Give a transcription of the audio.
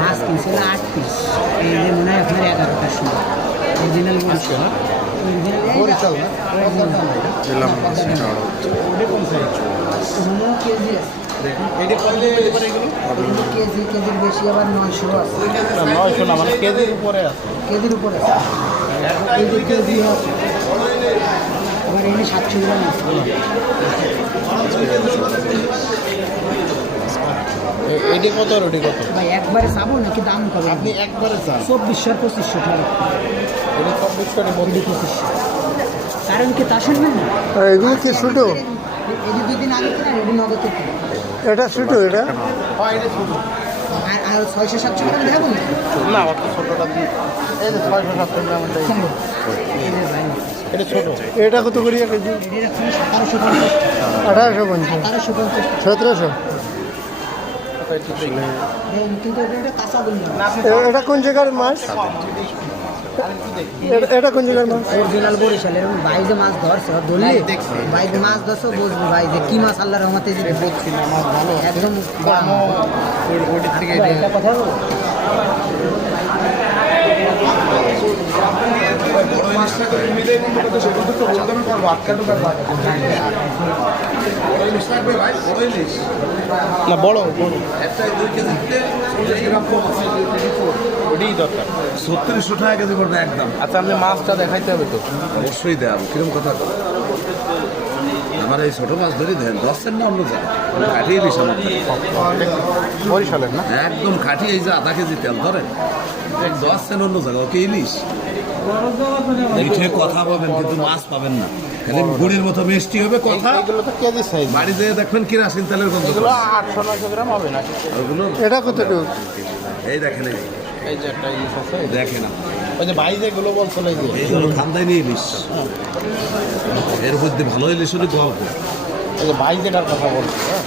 মাছ কিনছিল 8 piece, এই যে মনে হয় আপনার 11টার সময় অরিজিনাল মাছ না, বরিশাল না দিলাম মাছের চাড়া কেজি এটা কত পেতে পারে এগুলো? কেজির বেশি, আবার 900 আছে, 900 না, মানে কেজির উপরে আছে। কেজির উপরে কেজি আছে, আবার এমনি 700 গ্রাম আছে। এটি কত আর ওটি কত? ভাই একবারে চাবো নাকি দাম কবে? আপনি একবারে চান? 2400 2500 টাকা, এটা 2400 এটি 2500। কারণ কি তা শুনবেন না, এগুলো কি ছোটো? এটি 2 দিন আগে কিনা, এটি নগদ থেকে। এটা ছোটো এটা? হয় এটা ছোট আর 600-700 গ্রাম দেবো না? না, অত ছোটটা দিই। এই যে 600-700 গ্রাম এটা ছোট। এটা কত করি কেজি? এটি এখন 1750, 1850, 1850। 1700। কিন্তু এটা কাঁচা বললাম, এটা কোন জায়গার মাছ? এটা কোন জায়গার মাছ? অরিজিনাল বরিশালের। ভাই যে মাছ ধরছে, ধরলে ভাই যে মাছ ধরছে বুঝবো ভাই যে কি মাছ, আল্লাহর রহমতে যে বলছি না, মাছ ভালো একদম ওটির থেকে একটা কথা বলবো, না বড় বড় ওটাই দরকার। 3600 টাকা কেজি পড়বে একদম। আচ্ছা, আপনি মাছটা দেখাইতে হবে তো। অবশ্যই দেওয়া কিরকম কথা আমার এই ছোট মাছ ধরে দেন 10 সেন্ট না অন্য জায়গায় কাঠিয়ে ইলিশ আমার বরিশালের না? একদম খাটি, এই যে আধা কেজি তেল ধরেন 10 সেন্ট অন্য জায়গায়, ওকে ইলিশ মিঠে কথা পাবেন কিন্তু মাছ পাবেন না, খালি গুড়ির মতো মিষ্টি হবে কথা। এগুলো তো কেজি সাইজ। বাড়ি যেয়ে দেখবেন কিরাসিন তেলের গন্ধ এগুলো পাবেন। 800-900 গ্রাম হবে না? ওগুলো এটা কতটুকু? এই দেখেন এই যে একটা ইলিশ আছে, দেখেন ওই যে ভাই যেগুলো বলছিল, এই যে এইগুলো খান্দাই নিয়ে ইলিশ, এর মধ্যে ভালো ইলিশ হলে গল্প। এই যে ভাই যেটার কথা বলছে, হ্যাঁ।